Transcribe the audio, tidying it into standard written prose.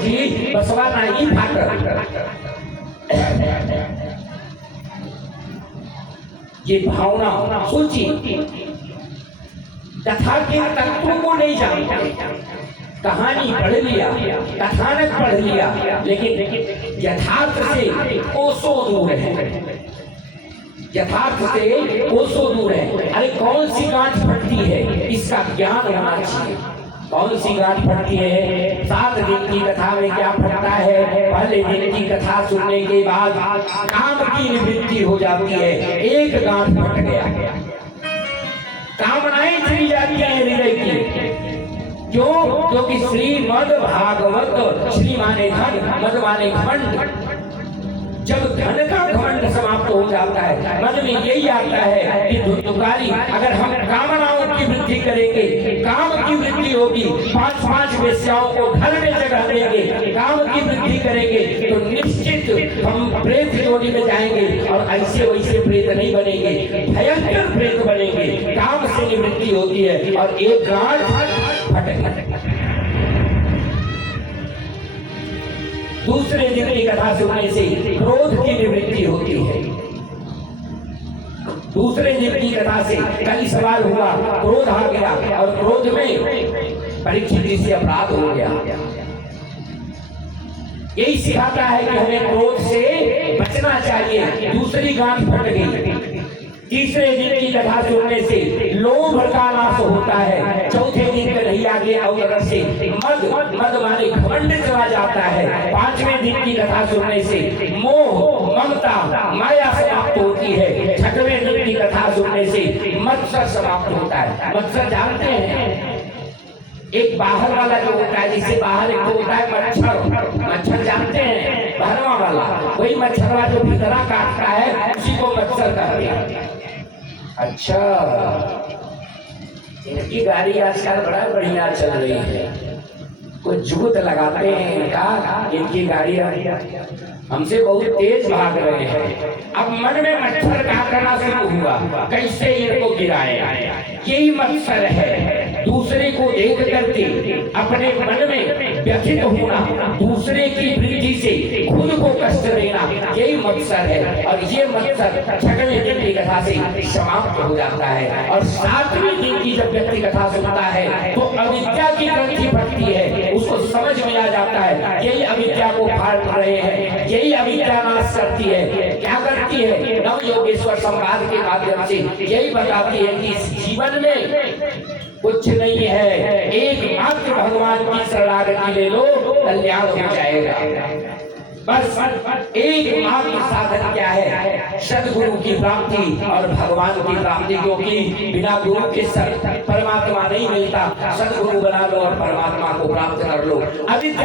जी बसवा नाही फाटत। ये भावना सोची, कथा के तत्वों को नहीं जानते, कहानी पढ़ लिया, कथानक पढ़ लिया, लेकिन यथार्थ से कोसों दूर है, यथार्थ से कोसों दूर है। अरे कौन सी गांठ फटती है, इसका ज्ञान होना चाहिए। कौन सी गांठ फटती है? 7 दिन की कथा में क्या फटता है? पहले दिन की कथा सुनने के बाद काम की निवृत्ति हो जाती है, एक गांठ फट गया, कामनाएं चली जाती है हृदय की। क्यों? क्योंकि श्रीमद् भागवत, श्री माने धन, मद माने घमंड। जब धन का घमंड समाप्त हो जाता है, मन में यही आता है कि धुंधुकारी, अगर हम कामनाओं की वृद्धि करेंगे, काम की वृद्धि होगी, 5-5 वेश्याओं को घर में जगह देंगे, काम की वृद्धि करेंगे, तो निश्चित हम प्रेत योनि में जाएंगे और ऐसे वैसे प्रेत नहीं बनेंगे, भयंकर प्रेत बनेंगे। काम से निवृत्ति होती है और एक गांठ फट। दूसरे दिन की कथा सुनने से क्रोध की निवृत्ति होती है। दूसरे दिन की कथा से कल सवाल हुआ, क्रोध आ गया और क्रोध में परीक्षित से अपराध हो गया। यही सिखाता है कि हमें क्रोध से बचना चाहिए। दूसरी गांठ फट गई। तीसरे दिन की कथा सुनने से लोभ का नाश होता है। चौथे दिन कन्हैया के अवतरण से मद माने घमंड चला जाता है। 5वें दिन की कथा सुनने से मोह, ममता, माया समाप्त होती है। 6वें दिन की कथा सुनने से मत्सर समाप्त होता है। मत्सर जानते हैं, एक बाहर वाला जो होता है, जिससे बाहर एक होता है मच्छर। मच्छर जानते हैं, बाहरवा वाला, वही मच्छरवा जो भीतरा काटता है उसी को मच्छर कहते हैं। अच्छा, इनकी गाड़ी आजकल बड़ा बढ़िया चल रही है, कुछ जुगत लगाते हैं का इनकी गाड़ी हमसे बहुत तेज भाग रहे हैं। अब मन में मच्छर काटना शुरू हुआ, कैसे इनको गिराए? यही मत्सर है। दूसरे को देख करके अपने मन में व्यथित होना, दूसरे की वृद्धि से खुद को कष्ट देना, यही मत्सर है। और ये मत्सर 6वें दिन की कथा से समाप्त हो जाता है। और 7वें दिन की जब व्यक्ति कथा सुनता है तो अविद्या की ग्रंथि फटती है, उसको समझ में आ जाता है यही अविद्या को फाड़ रहे हैं, यही अविद्या नाश करती है। क्या करती है? नव योगेश्वर संवाद के माध्यम से यही बताती है कि इस जीवन में कुछ नहीं है, एकमात्र भगवान की शरणागति ले लो, कल्याण हो जाएगा। बस एकमात्र साधन क्या है? सदगुरु की प्राप्ति और भगवान की प्राप्ति, क्योंकि बिना गुरु के परमात्मा नहीं मिलता। सदगुरु बना लो और परमात्मा को प्राप्त कर लो। अविद्या